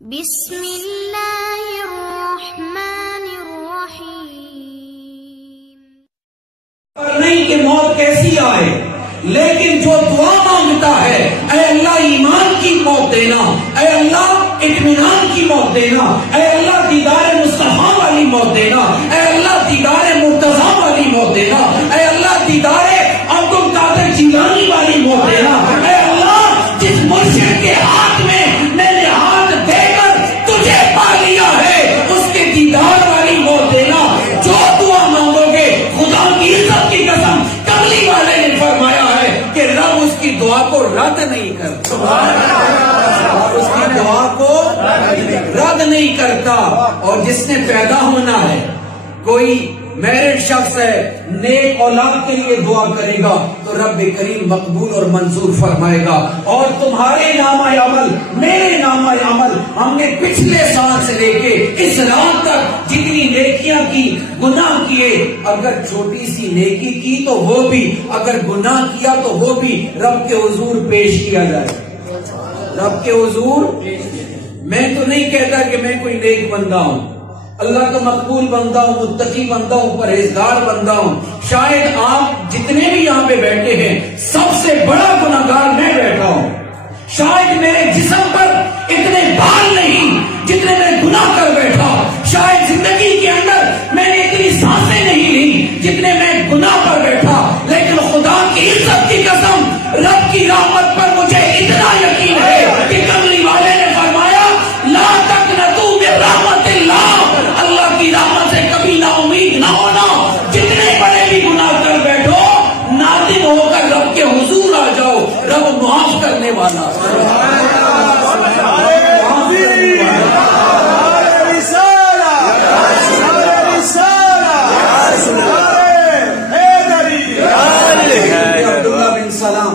بسم اللہ الرحمن الرحیم۔ اور نہیں کہ موت کیسی آئے، لیکن جو دعا مانگتا ہے اے اللہ ایمان کی موت دینا، اے اللہ اطمینان کی موت دینا، اے اللہ دیدار مصطفیٰ والی موت دینا، اے اللہ دیدار مرتضیٰ والی موت دینا، اے اللہ دیدار عبد القادر جیلانی والی موت دینا، اے اللہ جس مرشد کے ہاتھ میں میں نے ہاتھ دے کر تجھے پا لیا ہے اس کے دیدار والی موت دینا۔ جو دعا مانگو گے خدا کی عزت کی قسم کملی والے نے فرمایا ہے کہ رب اس کی دعا کو رد نہیں کرتا، اس کی دعا کو رد نہیں کرتا۔ اور جس نے پیدا ہونا ہے، کوئی میرڈ شخص ہے، نیک اولاد کے لیے دعا کرے گا تو رب کریم مقبول اور منظور فرمائے گا۔ اور تمہارے نامہ عمل، میرے نامہ عمل، ہم نے پچھلے سال سے لے کے اس رات تک جتنی نیکیاں کی، گناہ کیے، اگر چھوٹی سی نیکی کی تو وہ بھی، اگر گناہ کیا تو وہ بھی رب کے حضور پیش کیا جائے، رب کے حضور۔ میں تو نہیں کہتا کہ میں کوئی نیک بندہ ہوں، اللہ کا مقبول بندہ ہوں، متقی بندہ ہوں، پرہیزگار بندہ ہوں۔ شاید آپ جتنے بھی یہاں پہ بیٹھے ہیں سب سے بڑا گناہگار میں بیٹھا ہوں۔ شاید میرے جسم پر اتنے بال نہیں جتنے میں گناہ کر بیٹھا، شاید زندگی کے اندر میں نے اتنی سانسیں نہیں لی جتنے میں گناہ پر بیٹھا، لیکن خدا کی عزت کی قسم رب کی رحمت پر مجھے اتنا یقین ہے کہ کملی والے نے فرمایا لا تقنطوا من رحمت اللہ، اللہ کی رحمت سے کبھی نا امید نہ ہونا۔ جتنے بڑے بھی گناہ کر بیٹھو، نادم ہو کر رب کے حضور آ جاؤ، رب معاف کرنے والا۔ عبداللہ بن سلام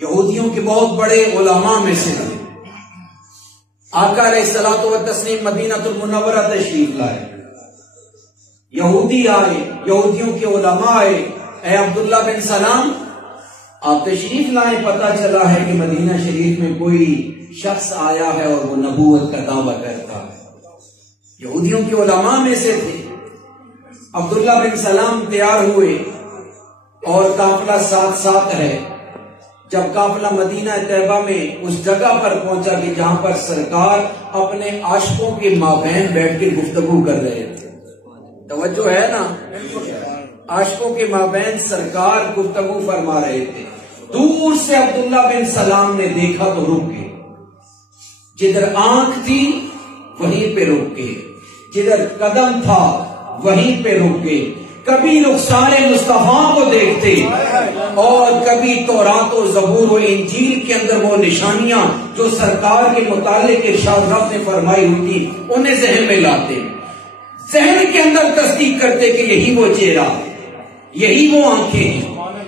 یہودیوں کے بہت بڑے علماء میں سے تھے۔ آقا علیہ الصلوۃ والتسلیم مدینہ المنورہ تشریف لائے، یہودی آئے، یہودیوں کے علماء آئے، اے عبداللہ بن سلام آپ تشریف لائے، پتہ چلا ہے کہ مدینہ شریف میں کوئی شخص آیا ہے اور وہ نبوت کا دعویٰ کرتا ہے۔ یہودیوں کے علماء میں سے تھے۔ عبداللہ بن سلام تیار ہوئے اور قافلہ ساتھ ساتھ ہے۔ جب قافلہ مدینہ طیبہ میں اس جگہ پر پہنچا کہ جہاں پر سرکار اپنے عاشقوں کے مابین بیٹھ کے گفتگو کر رہے تھے، توجہ ہے نا، عاشقوں کے مابین سرکار گفتگو فرما رہے تھے۔ دور سے عبداللہ بن سلام نے دیکھا تو رک گئے، جدھر آنکھ تھی وہیں پہ رک گئے، جدھر قدم تھا وہیں پہ رک گئے۔ کبھی رخسار مصطفیٰ کو دیکھتے اور کبھی تورات و زبور و انجیل کے اندر وہ نشانیاں جو سرکار کے متعلق ارشاد رب نے فرمائی ہوئی تھی انہیں ذہن میں لاتے، ذہن کے اندر تصدیق کرتے کہ یہی وہ چہرہ، یہی وہ آنکھیں ہیں،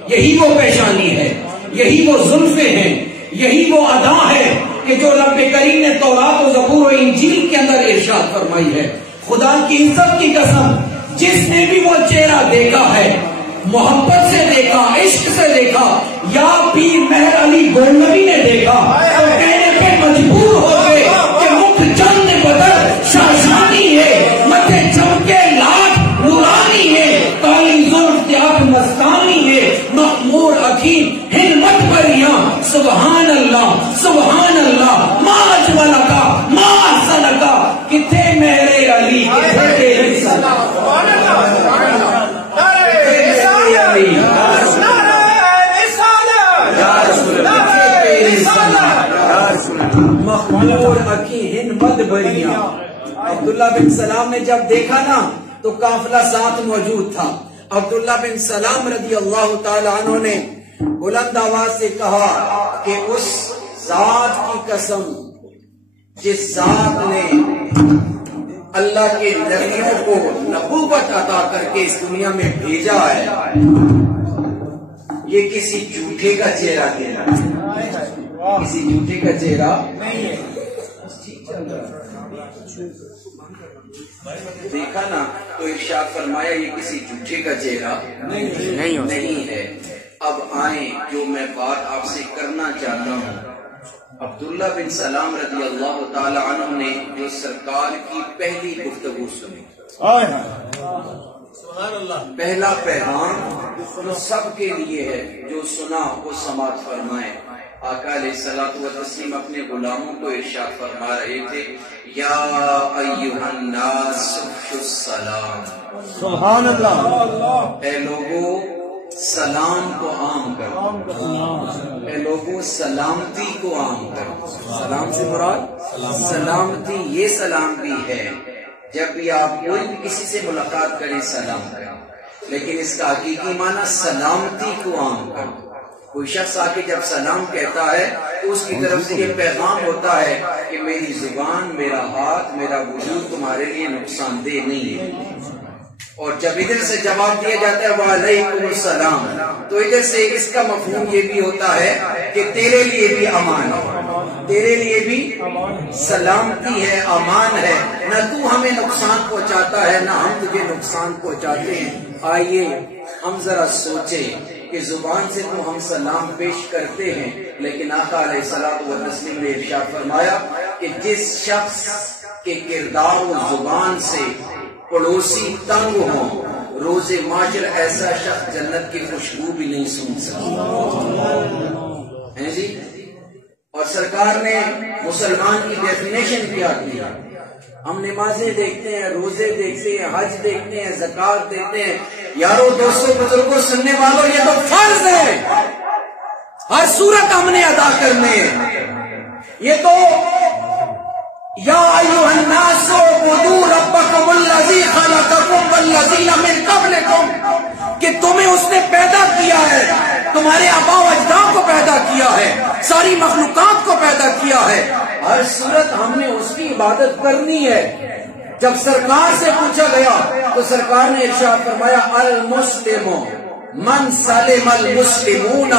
یہی وہ پیشانی ہے، یہی وہ زلفیں ہیں، یہی وہ ادا ہے کہ جو رب کریم نے تورات و زبور و انجیل کے اندر ارشاد فرمائی ہے۔ خدا کی عزت کی قسم جس نے بھی وہ چہرہ دیکھا ہے، محبت سے دیکھا، عشق سے دیکھا، یا پیر مہر علی گولنوی نے دیکھا تو کہنے پہ مجبور ہو گئے کہ مکھ چند بدر شاشانی ہے، متھے چمکے لاکھ نورانی ہے، کالی زلف تیاگ مستانی ہے، مخمور حکیم ہمت بریاں، سبحان اللہ سبحان اللہ، ما اجمل کا ما احسن کا، کتنے مہر علی کتنے مخمور حکیم ہمت بریاں۔ عبداللہ بن سلام نے جب دیکھا نا تو قافلہ ساتھ موجود تھا۔ عبداللہ بن سلام رضی اللہ تعالی عنہ نے بلند آواز سے کہا کہ اس ذات کی قسم جس ذات نے اللہ کے نبیوں کو نبوت عطا کر کے اس دنیا میں بھیجا ہے، یہ کسی جھوٹے کا چہرہ کہہ رہا ہے، کسی جھوٹے کا چہرہ نہیں ہے۔ دیکھا نا تو ارشاد فرمایا یہ کسی جھوٹے کا چہرہ نہیں ہے۔ اب آئیں جو میں بات آپ سے کرنا چاہتا ہوں عبداللہ بن سلام رضی اللہ تعالی عنہ نے جو سرکار کی پہلی گفتگو سنی، پہلا پیغام جو سب کے لیے ہے، جو سنا وہ سماعت فرمائے۔ آقا علیہ الصلوۃ والتسلیم اپنے غلاموں کو ارشاد فرما رہے تھے، یا ایھا الناس افشوا السلام، سبحان اللہ، اے لوگوں سلام کو عام کرو، اے لوگوں سلامتی کو عام کرو۔ سلام سے مراد سلامتی یہ سلام بھی ہے جب بھی آپ کوئی بھی کسی سے ملاقات کریں سلام کریں، لیکن اس کا حقیقی معنی سلامتی کو عام کرو۔ کوئی شخص آ کے جب سلام کہتا ہے تو اس کی طرف سے یہ پیغام ہوتا ہے کہ میری زبان، میرا ہاتھ، میرا وجود تمہارے لیے نقصان دہ نہیں ہے، اور جب ادھر سے جواب دیا جاتا ہے وعلیکم السلام، تو ادھر سے اس کا مفہوم یہ بھی ہوتا ہے کہ تیرے لیے بھی امان ہے، تیرے لیے بھی سلامتی ہے، امان ہے، نہ تو ہمیں نقصان پہنچاتا ہے نہ ہم تجھے نقصان پہنچاتے ہیں۔ آئیے ہم ذرا سوچیں کہ زبان سے تو ہم سلام پیش کرتے ہیں، لیکن آقا علیہ الصلوۃ والتسلیم نے ارشاد فرمایا کہ جس شخص کے کردار و زبان سے پڑوسی تنگ ہوں، روز محشر ایسا شخص جنت کی خوشبو بھی نہیں سونگھ سکتا ہے جی۔ اور سرکار نے مسلمان کی ڈیفینیشن کیا کیا؟ ہم نمازیں دیکھتے ہیں، روزے دیکھتے ہیں، حج دیکھتے ہیں، زکات دیتے ہیں، یارو دوستوں بزرگوں سننے والوں یہ تو فرض ہے، ہر صورت ہم نے ادا کرنے ہیں۔ یہ تو یا ایھا الناس اعبدوا ربکم الذی خلقکم والذین من قبلکم، کہ تمہیں اس نے پیدا کیا ہے، تمہارے آباء و اجداد کو پیدا کیا ہے، ساری مخلوقات کو پیدا کیا ہے، ہر صورت ہم نے اس کی عبادت کرنی ہے۔ جب سرکار سے پوچھا گیا تو سرکار نے ارشاد فرمایا المسلم من سلم المسلمون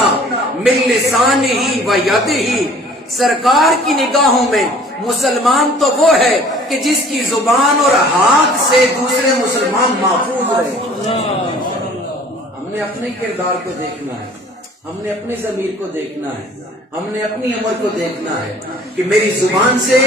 من لسانہ و یدہ، سرکار کی نگاہوں میں مسلمان تو وہ ہے کہ جس کی زبان اور ہاتھ سے دوسرے مسلمان محفوظ رہے۔ ہم نے اپنے کردار کو دیکھنا ہے، ہم نے اپنے ضمیر کو دیکھنا ہے، ہم نے اپنی عمر کو دیکھنا ہے کہ میری زبان سے،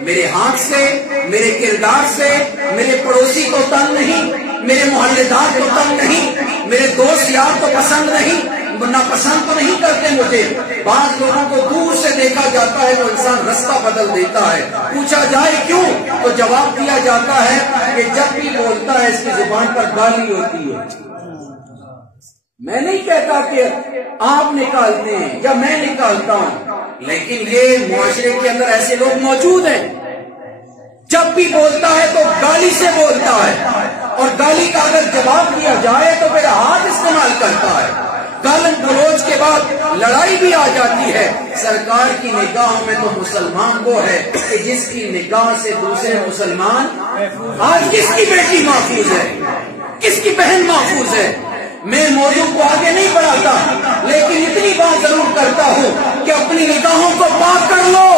میرے ہاتھ سے، میرے کردار سے میرے پڑوسی کو تنگ نہیں، میرے محلے دار کو تنگ نہیں، میرے دوست یار کو پسند نہیں، ناپسند تو نہیں کرتے مجھے۔ بعض لوگوں کو دور سے دیکھا جاتا ہے تو انسان رستہ بدل دیتا ہے، پوچھا جائے کیوں تو جواب دیا جاتا ہے کہ جب بھی بولتا ہے اس کی زبان پر گالی ہوتی ہے۔ میں نہیں کہتا کہ آپ نکالتے ہیں یا میں نکالتا ہوں، لیکن یہ معاشرے کے اندر ایسے لوگ موجود ہیں، جب بھی بولتا ہے تو گالی سے بولتا ہے، اور گالی کا اگر جواب دیا جائے تو پھر ہاتھ استعمال کرتا ہے۔ گالن گلوچ کے بعد لڑائی بھی آ جاتی ہے۔ سرکار کی نگاہوں میں تو مسلمان وہ ہے کہ جس کی نگاہ سے دوسرے مسلمان، آج کس کی بیٹی محفوظ ہے، کس کی بہن محفوظ ہے؟ میں موضوع کو آگے نہیں بڑھاتا، لیکن اتنی بات ضرور کرتا ہوں کہ اپنی نگاہوں کو پاک کر لو،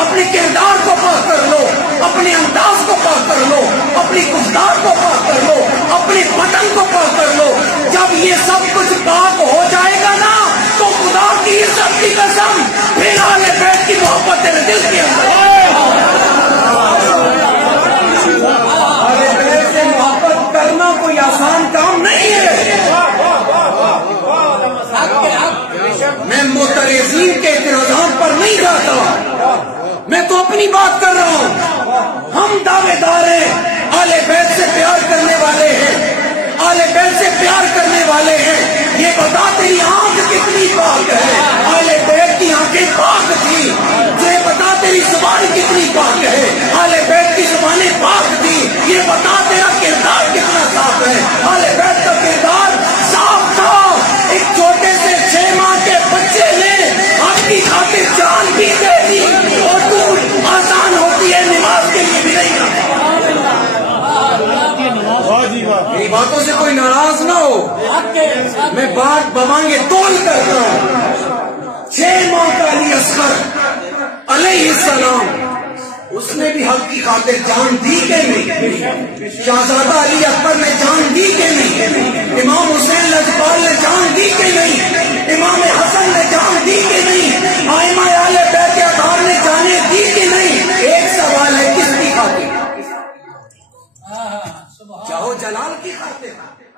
اپنے کردار کو پاک کر لو، اپنے انداز کو پاک کر لو، اپنی گفتار کو پاک کر لو، اپنے بدن کو پاک کر لو۔ جب یہ سب کچھ پاک ہو جائے گا نا تو خدا کی عزت کی قسم پھر اہل بیت کی محبت تیرے دل کے اندر۔ اہل بیت سے محبت کرنا کوئی آسان کام نہیں ہے۔ میں معترضین کے اعتراضات پر نہیں جاتا، میں تو اپنی بات کر رہا ہوں۔ ہم دعوے دار ہیں، اہل بیت سے پیار کرنے والے ہیں، اہل بیت سے پیار کرنے والے ہیں۔ یہ بتا تیری آنکھ کتنی پاک ہے، اہل بیت کی آنکھیں پاک تھی۔ یہ بتا تیری زبان کتنی پاک ہے، اہل بیت کی زبانیں پاک تھی۔ یہ بتا تیرا کردار کتنا صاف ہے، اہل بیت کا کردار صاف تھا۔ ایک چھوٹے سے 6 ماہ کے بچے نے آپ کی خاطر جان بھی دے دی، اور تو آسان ہوتی ہے نماز کے لیے بھی نہیں کرتا۔ میری باتوں سے کوئی ناراض نہ ہو، میں بات بمانگے تول کرتا ہوں۔ 6 ماہ کا علی اصغر علیہ السلام، اس نے بھی حق کی خاطر جان دی کہ نہیں؟ شہزادہ علی اکبر نے جان دی کہ نہیں؟ امام حسین لجپال نے جان دی کہ نہیں؟ امام حسن نے جان دی کہ نہیں؟ ائمہ اہل بیت چاہو جلال کی خاطر